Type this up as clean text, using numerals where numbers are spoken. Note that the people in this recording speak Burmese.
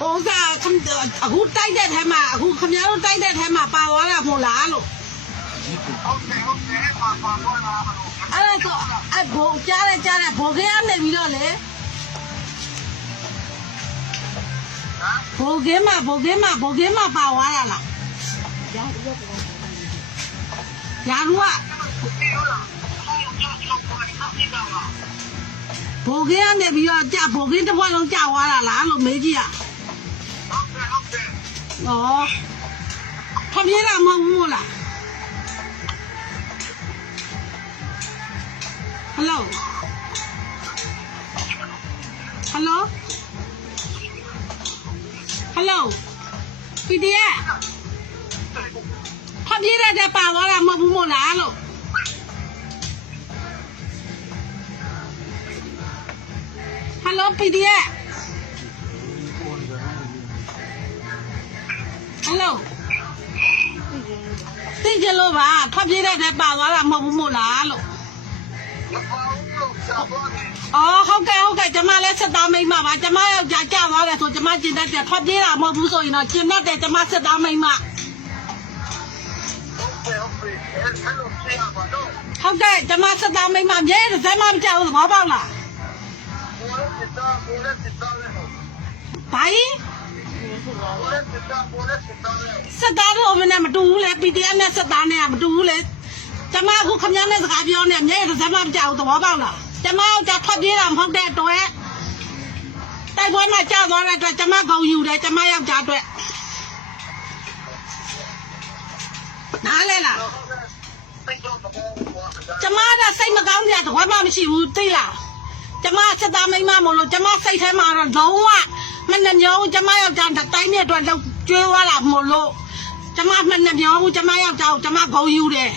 好啥？အခုတိုက်တဲ့ထဲမှာအခုခင်ဗျားတို့တိုက်တဲ့ထဲမှာပါသွားတာမဟုတ်လားလို့အဲ့ဒါဆိုအဲ့ဘိုးကြားတယ်ဘိုးကြီးကနေပြီးတော့လေဘိုးကြီးမှာပါသွားတာလားရာလူကဘိုးကြီးကနေပြီးတော့ဘိုးကြီးတစ်ခွက်လုံးကြာသွားတာလားလို့မေးကြည့်ရ哦，他别那么污了。Hello， 弟弟，他别在把我那么不拿了。Hello， 弟弟。Hello， သိကြလို့ပါထွက်ပြေးတဲ့ထဲပါသွားတာမဟုတ်ဘူးမို့လားလို့ဟုတ်ကဲ့ကျမလည်းစစ်သားမိန်းမပါကျမယောက်ျားကြာသွားတယ်ဆိုကျမကျင်တတ်တယ်ထွက်ပြေးတာမဟုတ်ဘူးဆိုရင်တော့ကျင်တတ်တယ်ကျမစစ်သားမိန်းမဟုတ်ကဲ့ကျမစစ်သားမိန်းမမြဲတယ်ဇက်မမကြောက်ဘူးသဘောပေါက်လားဘာကြီးစစ်သားတို့မနဲ့မတူဘူးလေ PDF နဲ့စစ်သားနဲ့မတူဘူးလေကျမအခုခမရနဲ့စကားပြောနေမြဲတစ်စက်မှမကြောက်သဘောပေါက်လားကျမကထွက်ပြေးတာမဟုတ်တဲ့အတွက်တိုက်ပွဲမှာကြောက်သွားတဲ့အတွက်ကျမဂုံယူတယ်ကျမယောက်ျားအတွက်နားလဲလားကျမကစိတ်မကောင်းကြတခွက်မှမရှိဘူးသိလားကျမစစ်သားမိန်းမမို့လို့ကျမစိတ်ထဲမှာတော့လုံးဝမနှမျောဘူးကျမယောက်ျားတိုင်းနဲ့အတွက်ကျွေးသွားတာမို့လို့ကျမမနှမျောဘူးကျမယောက်ျားကိုကျမဂုံယူတယ်